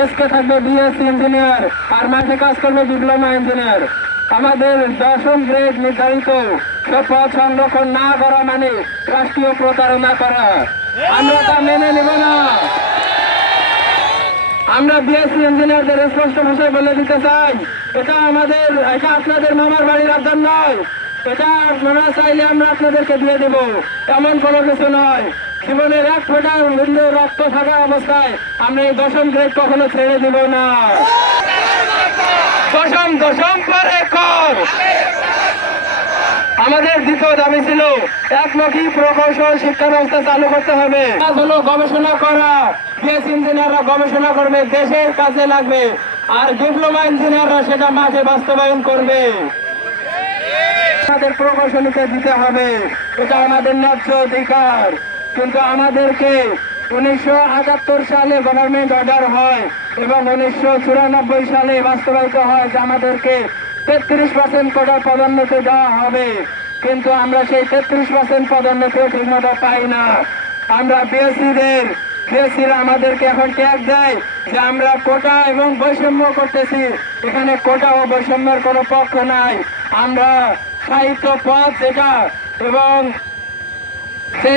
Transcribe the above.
শেষকে থাকবে BSc engineer আর মাঠে কাজ করবে ডিপ্লোমা ইঞ্জিনিয়ার আমাদের দশম গ্রেড নির্ধারিত। পদ সংরক্ষণ না করা মানে রাষ্ট্রীয় প্রতারণা করা। আমরা তা মেনে নেব না। আমরা বিএসসি ইঞ্জিনিয়ারদের স্পষ্ট ভাষায় বলে দিতে চাই, এটা আমাদের, এটা আপনাদের মামার বাড়ির আবদার নয়। এটা আপনারা চাইলে আমরা আপনাদেরকে দিয়ে দেব। এমন কোনো কিছু নয়। জীবনের এক ফোঁটা মূল্য রক্ত থাকা অবস্থায়। আমরা এই দশম গ্রেড কখনো ছেড়ে দিব না। দশম দশম পরে কর। আমাদের দ্বিতীয় দাবি ছিল একমুখী প্রকৌশল শিক্ষা ব্যবস্থা চালু করতে হবে। হলো গবেষণা করা। বিএস ইঞ্জিনিয়াররা গবেষণা করবে, দেশের কাজে লাগবে। আর ডিপ্লোমা ইঞ্জিনিয়াররা সেটা মাঝে বাস্তবায়ন করবে। আমাদের প্রকৌশলীকে দিতে হবে। এটা আমাদের ন্যায্য অধিকার। কিন্তু আমাদেরকে উনিশশো আটাত্তর সালে গভর্নমেন্ট অর্ডার হয় এবং উনিশশো চুরানব্বই সালে বাস্তবায়িত হয় যে আমাদেরকে তেত্রিশ পার্সেন্ট কোটার পদোন্নতি দেওয়া হবে। কিন্তু আমরা সেই তেত্রিশ পার্সেন্ট পদোন্নতিও ঠিকমতো পাই না। আমরা বিএসসিদের, বিএসসিরা আমাদেরকে এখন ট্যাগ দেয় যে আমরা কোটা এবং বৈষম্য করতেছি। এখানে কোটা ও বৈষম্যের কোনো পক্ষ নাই। আমরা সাহিত্য পথ যেটা এবং